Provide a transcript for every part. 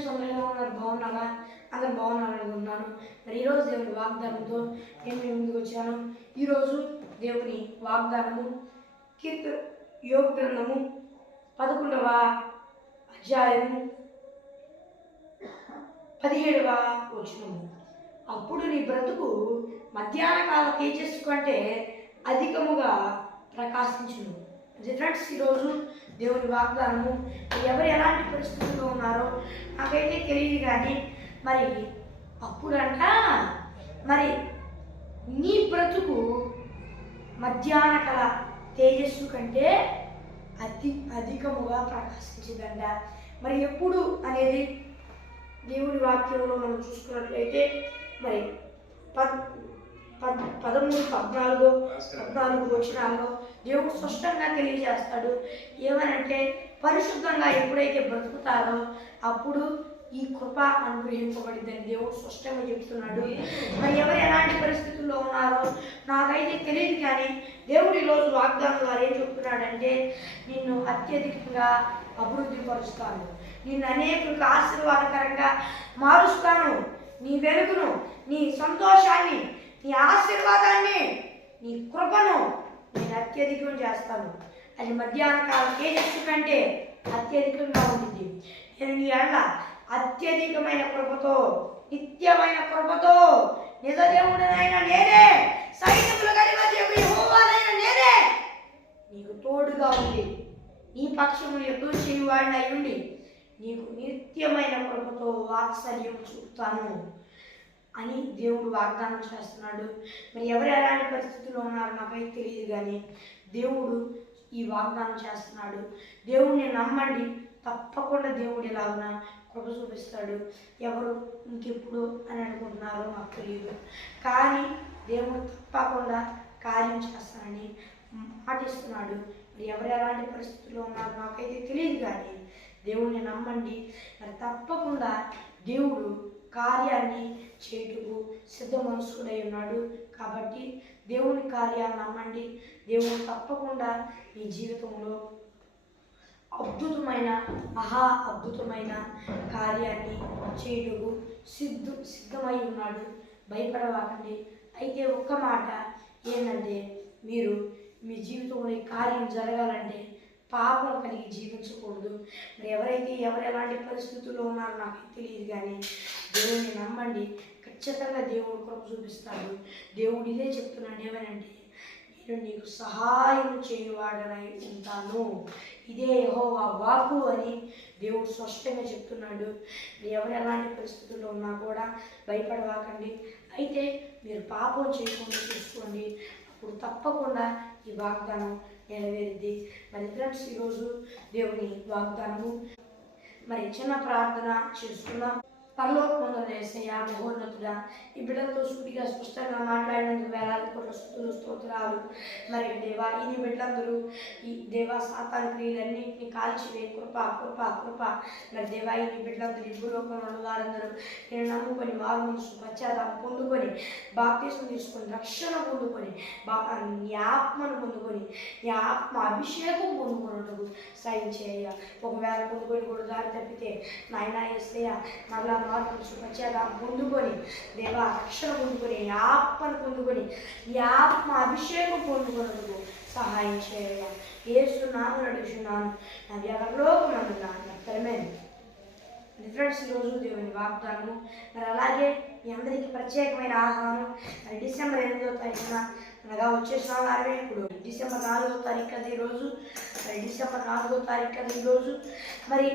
Friends అందరూ ఎలా ఉన్నారు బాగున్నారా అందరు బాగున్నారు అనుకుంటున్నాను. మరి ఈరోజు దేవుని వాగ్దానంతో నేను మీ ముందుకు వచ్చాను. ఈరోజు దేవుని వాగ్దానము కీర్త యోగ గ్రంథము పదకొండవ అధ్యాయము పదిహేడవ వచనము. అప్పుడు నీ బ్రతుకు మధ్యాహ్న కాల తేజస్సు కంటే అధికముగా ప్రకాశించును. ఫ్రెండ్స్ ఈరోజు దేవుని వాగ్దానము ఎవరు ఎలాంటి పరిస్థితుల్లో ఉన్నారో నాకైతే తెలియదు కానీ మరి అప్పుడంట మరి నీ బ్రతుకు మధ్యాహ్న కళ తేజస్సు కంటే అతి అధికముగా ప్రకాశించిందంట. మరి ఎప్పుడు అనేది దేవుని వాక్యంలో మనం చూసుకున్నట్లయితే మరి పద్ పద్ పదమూడు పద్నాలుగు పద్నాలుగు వచనాల్లో దేవుడు స్పష్టంగా తెలియజేస్తాడు. ఏమనంటే పరిశుద్ధంగా ఎప్పుడైతే బ్రతుకుతారో అప్పుడు ఈ కృప అనుగ్రహింపబడిందని దేవుడు స్పష్టంగా చెప్తున్నాడు. మరి ఎవరు ఎలాంటి పరిస్థితుల్లో ఉన్నారో నాకైతే తెలియదు కానీ దేవుడు ఈరోజు వాగ్దానం ద్వారా ఏం చెప్తున్నాడంటే నిన్ను అత్యధికంగా అభివృద్ధి పరుస్తాను. నిన్ను అనేకులకు ఆశీర్వాదకరంగా మారుస్తాను. నీ వెలుగును నీ సంతోషాన్ని నీ ఆశీర్వాదాన్ని అత్యధికం చేస్తాను. అది మధ్యాహ్న కాలం తేజస్సు కంటే అత్యధికంగా ఉంటుంది. నేను నీ అన్న అత్యధికమైన కృపతో నిత్యమైన కృపతో నిజదేవుడనైన నేనే సైనికులు కలిగిన నేనే. నీకు తోడుగా ఉంది నీ పక్షము ఎదురు చేయువాడిని ఉండి నీకు నిత్యమైన కృపతో వాత్సల్యం చూపుతాను. అని దేవుడు వాగ్దానం చేస్తున్నాడు. మరి ఎవరు ఎలాంటి పరిస్థితుల్లో ఉన్నారో నాకైతే తెలియదు కానీ దేవుడు ఈ వాగ్దానం చేస్తున్నాడు. దేవుడిని నమ్మండి. తప్పకుండా దేవుడు ఎలాగన కృప చూపిస్తాడు. ఎవరు ఇంకెప్పుడు అని అనుకుంటున్నారో నాకు తెలియదు. కానీ దేవుడు తప్పకుండా కార్యం చేస్తానని మాటిస్తున్నాడు. మరి ఎవరు ఎలాంటి పరిస్థితుల్లో ఉన్నారో నాకైతే తెలియదు కానీ దేవుణ్ణి నమ్మండి. మరి తప్పకుండా దేవుడు కార్యాన్ని చేయుటకు సిద్ధ మనసుడై ఉన్నాడు. కాబట్టి దేవుని కార్యాన్ని నమ్మండి. దేవుడు తప్పకుండా మీ జీవితంలో అద్భుతమైన మహా అద్భుతమైన కార్యాన్ని చేయుటకు సిద్ధు సిద్ధమై ఉన్నాడు. భయపడవాకండి. అయితే ఒక్క మాట ఏంటంటే మీరు మీ జీవితంలో కార్యం జరగాలంటే పాపం కలిగి జీవించకూడదు. మరి ఎవరైతే ఎవరు ఎలాంటి పరిస్థితుల్లో ఉన్నారో నాకు తెలియదు కానీ దేవుడిని నమ్మండి. ఖచ్చితంగా దేవుడు కృప చూపిస్తాడు. దేవుడు ఇదే చెప్తున్నాడు ఏమనంటే నేను నీకు సహాయం చేయవాడనై ఉంటాను. ఇదే యెహోవా వాకు అని దేవుడు స్పష్టంగా చెప్తున్నాడు. ఎవరు ఎలాంటి పరిస్థితుల్లో ఉన్నా కూడా భయపడవాకండి. అయితే మీరు పాపం చేయకుండా చూసుకోండి. అప్పుడు తప్పకుండా ఈ వాగ్దానం నెరవేరింది మరి ఫ్రెండ్స్ ఈరోజు దేవుని వాగ్దానము. మరి చిన్న ప్రార్థన చేసుకున్నాం పరలోకమందున వేసయ్యా మహోన్నతుడా ఈ బిడ్డలతో సూటిగా స్పష్టంగా మాట్లాడినందుకు వేలాది కోట్ల స్థుతులు స్తోత్రాలు మరి దేవా ఈ బిడ్డలందరూ ఈ దేవా సాతాన క్రియలన్నింటినీ కాల్చివే కృప కృప కృప మరి దేవా ఈ బిడ్డలందరూ ఈ భూలోకంలో వారందరూ నేను నమ్ముకొని వారు మనసు పశ్చాత్తాపం పొందుకొని బాప్తీసం తీసుకొని రక్షణ పొందుకొని బా నీ ఆత్మను పొందుకొని నీ ఆత్మ అభిషేకం పొందుకున్నట్టుకు సాయం చేయ ఒకవేళ పొందుకొని కూడా దారి తప్పితే నాయన ఎస్ఐయ మరలా మార్పు పశ్చాత్తాపం పొందుకొని దేవ రక్షణ పొందుకొని యాప్పను ఆత్మను పొందుకొని నీ ఆత్మ అభిషేకం పొందుకున్నందుకు సహాయం చేయ ఏస్తున్నాను నామను అడుగుతున్నాను నా అంటున్నాను నా ఫ్రెండ్స్ ఈరోజు దేవుని వాగ్దానము. మరి అలాగే మీ అందరికీ ప్రత్యేకమైన ఆహ్వానం మరి డిసెంబర్ ఎనిమిదో తారీఖున అనగా వచ్చే సోమవారమే ఇప్పుడు డిసెంబర్ నాలుగో తారీఖు కదా ఈరోజు. మరి డిసెంబర్ నాలుగో తారీఖు కదా ఈరోజు. మరి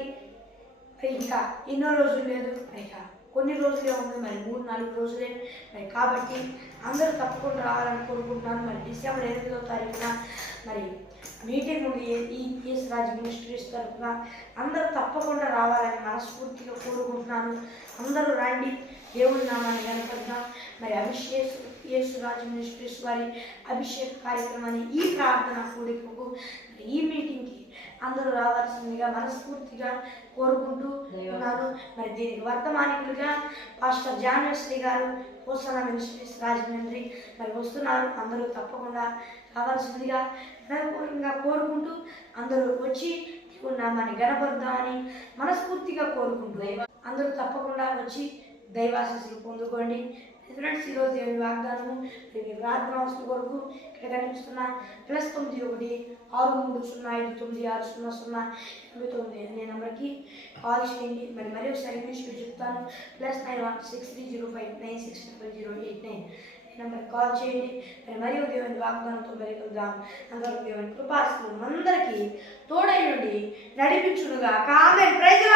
ఇంకా ఎన్నో రోజులు లేదు. మరి కొన్ని రోజులే ఉంది మరి మూడు నాలుగు రోజులే మరి. కాబట్టి అందరూ తప్పకుండా రావాలని కోరుకుంటున్నాను. మరి డిసెంబర్ ఎనిమిదో తారీఖున మరి మీటింగ్ ఉంది ఈఎస్ రాజ్ మినిస్ట్రీస్ తరఫున అందరూ తప్పకుండా రావాలని మనస్ఫూర్తిగా కోరుకుంటున్నాను. అందరూ రండి. దేవుడి నామాన్ని కనపడదాం మరి అభిషేక్ యేసు రాజు మినిస్ట్రీస్ వారి అభిషేక్ కార్యక్రమాన్ని ఈ ప్రార్థన కూడికకు ఈ మీటింగ్కి అందరూ రావాల్సిందిగా మనస్ఫూర్తిగా కోరుకుంటూ ఉన్నాను. మరి దీనికి వర్తమానికులుగా పాస్టర్ జాన్వశ్రీ గారు హోసన మినిస్ట్రీస్ రాజమండ్రి మరి వస్తున్నారు. అందరూ తప్పకుండా రావాల్సిందిగా హృదయపూర్వకంగా కోరుకుంటూ అందరూ వచ్చి నామాన్ని గణపరుద్దామని మనస్ఫూర్తిగా కోరుకుంటూ అందరూ తప్పకుండా వచ్చి దైవాశీస్సులు పొందుకోండి. ఫ్రెండ్స్ ఈరోజు దేవుని వాగ్దానము మరి మీ ప్రార్థన అవసరం కొరకు ఇక్కడ కనిపిస్తున్న ప్లస్ తొమ్మిది ఒకటి ఆరు మూడు సున్నా ఐదు తొమ్మిది ఆరు సున్నా సున్నా ఎనిమిది తొమ్మిది అనే నెంబర్కి కాల్ చేయండి మరి మరి ఒకసారి ఇంగ్లీష్ చెప్తాను plus nine one six three zero five nine six triple zero eight nine ఈ నెంబర్కి కాల్ చేయండి మరి మరియు దేవుని వాగ్దానంతో మరి కలుద్దాం అందరూ దేవుని కృపాస్తులు అందరికీ తోడై ఉండి నడిపించుడుగా కామెంట్ ప్రైజ్